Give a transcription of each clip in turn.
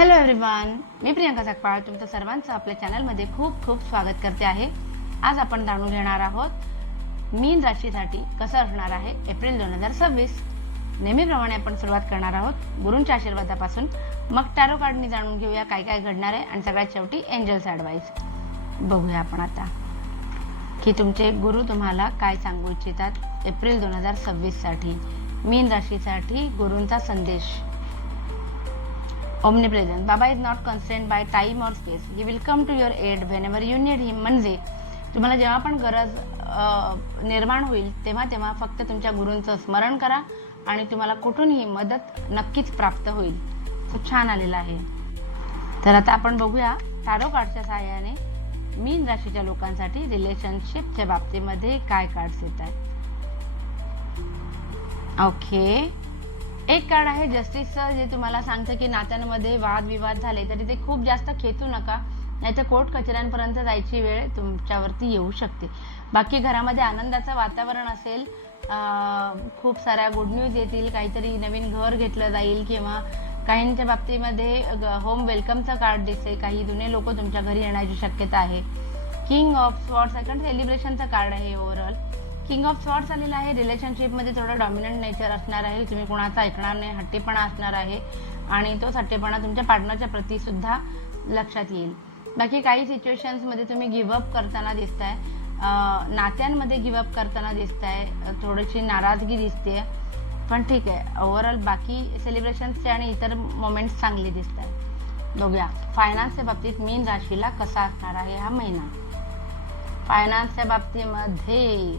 Hello everyone, मी प्रियंका सकपाळ तुमचं सर्वांचं आपल्या चॅनलमध्ये खूप खूप स्वागत करते आहे. आज आपण जाणून घेणार आहोत मीन राशीसाठी कसं असणार आहे एप्रिल 2026. नेहमीप्रमाणे आपण सुरुवात करणार आहोत गुरूंच्या आशीर्वादापासून. मग टॅरो कार्डनी जाणून घेऊया काय काय घडणार आहे आणि सगळ्यात शेवटी एंजल्स ॲडवाइस बघूया आपण आता की तुमचे गुरु तुम्हाला काय सांगू इच्छितात एप्रिल 2026साठी. मीन राशीसाठी गुरूंचा संदेश. Omnipresent. Baba is not constrained by time or space. He will come to your aid whenever you need him. म्हणजे तुम्हाला जेव्हा पण गरज निर्माण होईल तेव्हा तेव्हा फक्त तुमच्या गुरूंचं स्मरण करा आणि तुम्हाला कुठूनही मदत नक्कीच प्राप्त होईल. खूप छान आलेलं आहे. तर आता आपण बघूया टॅरो कार्डच्या सहाय्याने मीन राशीच्या लोकांसाठी रिलेशनशिपच्या बाबतीमध्ये काय कार्ड्स येत आहेत. ओके, एक कार्ड आहे जस्टिसचं, जे तुम्हाला सांगतं की नात्यांमध्ये वादविवाद झाले तरी ते खूप जास्त खेचू नका, नाहीतर कोर्ट कचऱ्यांपर्यंत जायची वेळ तुमच्यावरती येऊ शकते. बाकी घरामध्ये आनंदाचं वातावरण असेल, खूप साऱ्या गुड न्यूज येतील, काहीतरी नवीन घर घेतलं जाईल किंवा काहींच्या बाबतीमध्ये होम वेलकमचं कार्ड दिसते, काही जुने लोक तुमच्या घरी येण्याची शक्यता आहे. किंग ऑफ स्वॉर्ड्स सेकंड सेलिब्रेशनचं कार्ड आहे. ओव्हरऑल किंग ऑफ स्वॉर्ड्स आलेला आहे. रिलेशनशिपमध्ये थोडं डॉमिनंट नेचर असणार आहे, तुम्ही कोणाचं ऐकणार नाही, हट्टीपणा असणार आहे आणि तोच हट्टीपणा तुमच्या पार्टनरच्या प्रती सुद्धा लक्षात येईल. बाकी काही सिच्युएशन्समध्ये तुम्ही गिव्हअप करताना दिसताय, नात्यांमध्ये गिव्हअप करताना दिसताय, थोडीशी नाराजगी दिसते, पण ठीक आहे. ओव्हरऑल बाकी सेलिब्रेशन्सचे आणि इतर मोमेंट्स चांगले दिसत आहेत. बघूया फायनान्सच्या बाबतीत मीन राशीला कसा असणार आहे हा महिना. फायनान्सच्या बाबतीमध्ये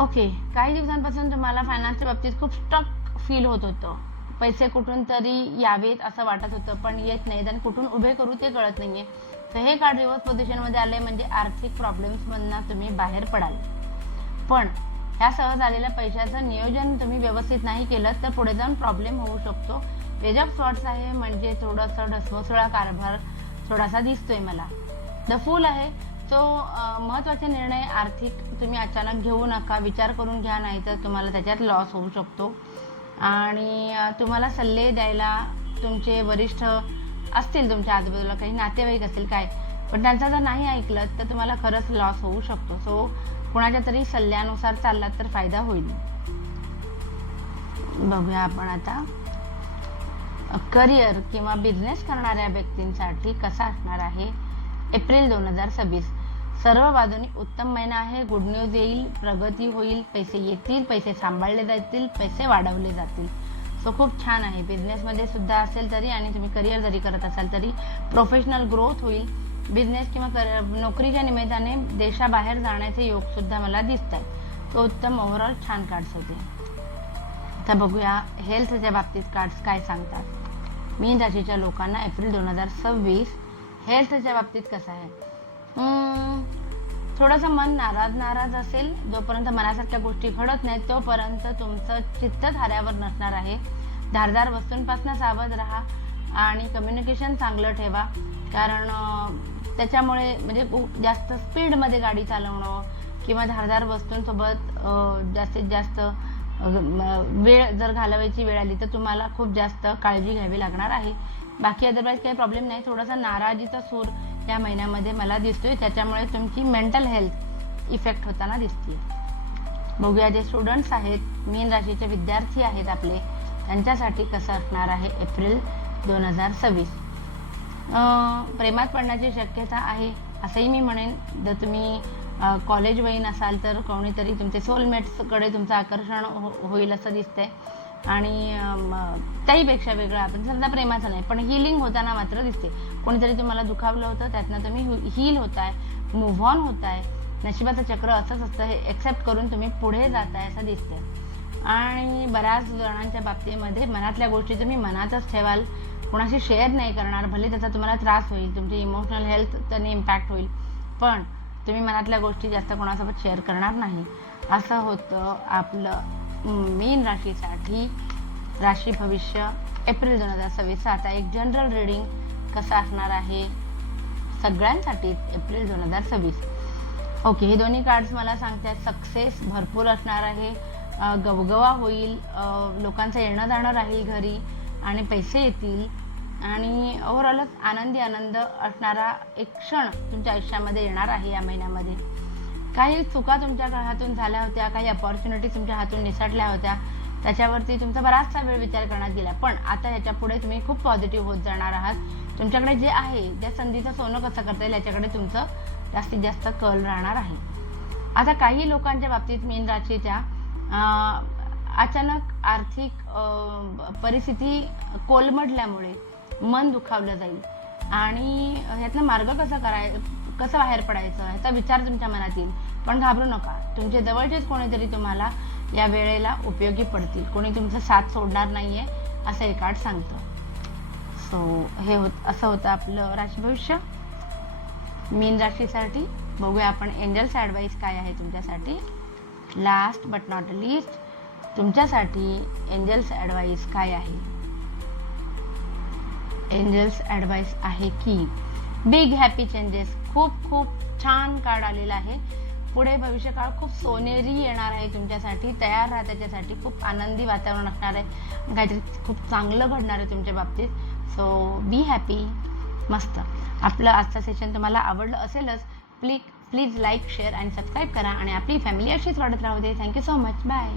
ओके, काही दिवसांपासून तुम्हाला फायनान्सच्या बाबतीत खूप स्टक फील होत होतं. पैसे कुठून तरी यावेत असं वाटत होतं पण येत नाहीत आणि कुठून उभे करू ते कळत नाहीये. तर हे कार्ड रिव्हर्स पोझिशनमध्ये आले म्हणजे आर्थिक प्रॉब्लेम्समधनं तुम्ही बाहेर पडाल. पण ह्या सहज आलेल्या पैशाचं नियोजन तुम्ही व्यवस्थित नाही केलं तर पुढे जाऊन प्रॉब्लेम होऊ शकतो. पेज ऑफ स्वॉर्ड्स आहे म्हणजे थोडंसं ढसमुसळा कारभार थोडासा दिसतोय मला. द फूल आहे, तो महत्त्वाचे निर्णय आर्थिक तुम्ही अचानक घेऊ नका, विचार करून घ्या, नाही तर तुम्हाला त्याच्यात लॉस होऊ शकतो. आणि तुम्हाला सल्ले द्यायला तुमचे वरिष्ठ असतील, तुमच्या आजूबाजूला काही नातेवाईक असेल काय, पण त्यांचा जर नाही ऐकलं तर तुम्हाला खरंच लॉस होऊ शकतो. सो कुणाच्या तरी सल्ल्यानुसार चाललात तर फायदा होईल. बघूया आपण आता करिअर किंवा बिझनेस करणाऱ्या व्यक्तींसाठी कसा असणार आहे एप्रिल 2026. सर्व बाजूनी उत्तम महिना आहे. गुड न्यूज येईल, प्रगती होईल, पैसे येतील, पैसे सांभाळले जातील, पैसे वाढवले जातील. सो खूप छान आहे. बिझनेसमध्ये सुद्धा असेल तरी आणि तुम्ही करिअर जरी करत असाल तरी प्रोफेशनल ग्रोथ होईल. बिझनेस किंवा नोकरीच्या निमित्ताने देशाबाहेर जाण्याचे योग सुद्धा मला दिसत आहेत. तो उत्तम ओव्हरऑल छान कार्ड्स होते. तर बघूया हेल्थच्या बाबतीत कार्ड्स काय सांगतात. मीन राशीच्या लोकांना एप्रिल 2026 हेल्थच्या बाबतीत कसं आहे. थोडंसं मन नाराज असेल. जोपर्यंत मनासारख्या गोष्टी घडत नाहीत तोपर्यंत तुमचं चित्त थाऱ्यावर नसणार आहे. धारदार वस्तूंपासून सावध राहा आणि कम्युनिकेशन चांगलं ठेवा, कारण त्याच्यामुळे म्हणजे जास्त स्पीडमध्ये गाडी चालवणं किंवा धारदार वस्तूंसोबत जास्तीत जास्त वेळ जर घालवायची वेळ आली तर तुम्हाला खूप जास्त काळजी घ्यावी लागणार आहे. बाकी अदरवाईज काही प्रॉब्लेम नाही. थोडासा नाराजीचा सूर या महिन्यामध्ये मला दिसतोय, त्याच्यामुळे तुमची मेंटल हेल्थ इफेक्ट होताना दिसते. बघूया जे स्टुडंट्स आहेत, मीन राशीचे विद्यार्थी आहेत आपले, त्यांच्यासाठी कसं असणार आहे एप्रिल 2026. प्रेमात पडण्याची शक्यता आहे असंही मी म्हणेन. जर तुम्ही कॉलेज वयीन असाल तर कोणीतरी तुमचे सोलमेट्सकडे तुमचं आकर्षण होईल असं दिसतंय. आणि त्याहीपेक्षा वेगळं आपण समजा प्रेमाचं नाही पण हिलिंग होताना मात्र दिसते. कोणीतरी तुम्हाला दुखावलं होतं, त्यातनं तुम्ही हील होताय, मूव्ह ऑन होताय. नशिबाचं चक्र असंच असतं, हे एक्सेप्ट करून तुम्ही पुढे जाताय असं दिसतंय. आणि बऱ्याच जणांच्या बाबतीमध्ये मनातल्या गोष्टी तुम्ही मनातच ठेवाल, कोणाशी शेअर नाही करणार. भले त्याचा तुम्हाला त्रास होईल, तुमची इमोशनल हेल्थ त्याने इम्पॅक्ट होईल, पण तुम्ही मनातल्या गोष्टी जास्त कोणासोबत शेअर करणार नाही. असं होतं आपलं मीन राशीसाठी राशी भविष्य एप्रिल 2026. आता एक जनरल रीडिंग कसं असणार आहे सगळ्यांसाठी एप्रिल 2026. ओके, हे दोन्ही कार्ड्स मला सांगतात सक्सेस भरपूर असणार आहे, गवगवा होईल, लोकांचं येणं जाणं राहील घरी आणि पैसे येतील. आणि ओव्हरऑलच आनंद असणारा एक क्षण तुमच्या आयुष्यामध्ये येणार आहे या महिन्यामध्ये. काही चुका तुमच्या हातून झाल्या होत्या, काही अपॉर्च्युनिटी तुमच्या हातून निसटल्या होत्या, त्याच्यावरती तुमचा बराचसा वेळ विचार करण्यात गेला. पण आता याच्या पुढे तुम्ही खूप पॉझिटिव्ह होत जाणार आहात. तुमच्याकडे जे आहे, ज्या संधीचं सोनं कसं करता येईल याच्याकडे तुमचं जास्तीत जास्त कल राहणार आहे. आता काही लोकांच्या बाबतीत मीन राशीच्या अचानक आर्थिक परिस्थिती कोलमडल्यामुळे मन दुखावलं जाईल आणि ह्यातनं मार्ग कसं बाहेर पडायचं ह्याचा विचार तुमच्या मनात येईल. पण घाबरू नका, तुमचे जवळचेच कोणीतरी तुम्हाला या वेळेला उपयोगी पडतील. कोणी तुमचा साथ सोडणार नाहीये असं हे कार्ड सांगतं. सो असं होतं आपलं राशी भविष्य मीन राशीसाठी. बघूया आपण एंजल्स ॲडवाईस काय आहे तुमच्यासाठी. लास्ट बट नॉट लिस्ट, तुमच्यासाठी एंजल्स ॲडवाईस काय आहे. एंजल्स ॲडवाईस आहे की बिग हॅपी चेंजेस. खूप छान कार्ड आलेला आहे. पुढे भविष्यकाळ खूप सोनेरी येणार आहे तुमच्यासाठी. तयार राहा त्याच्यासाठी. खूप आनंदी वातावरण असणार आहे. काहीतरी खूप चांगलं घडणार आहे तुमच्या बाबतीत. So be happy. मस्त. आपलं आजचं सेशन तुम्हाला आवडलं असेलच. प्लीज लाईक, शेअर आणि सबस्क्राईब करा आणि आपली फॅमिली अशीच वाढत राहू दे. Thank you so much. बाय.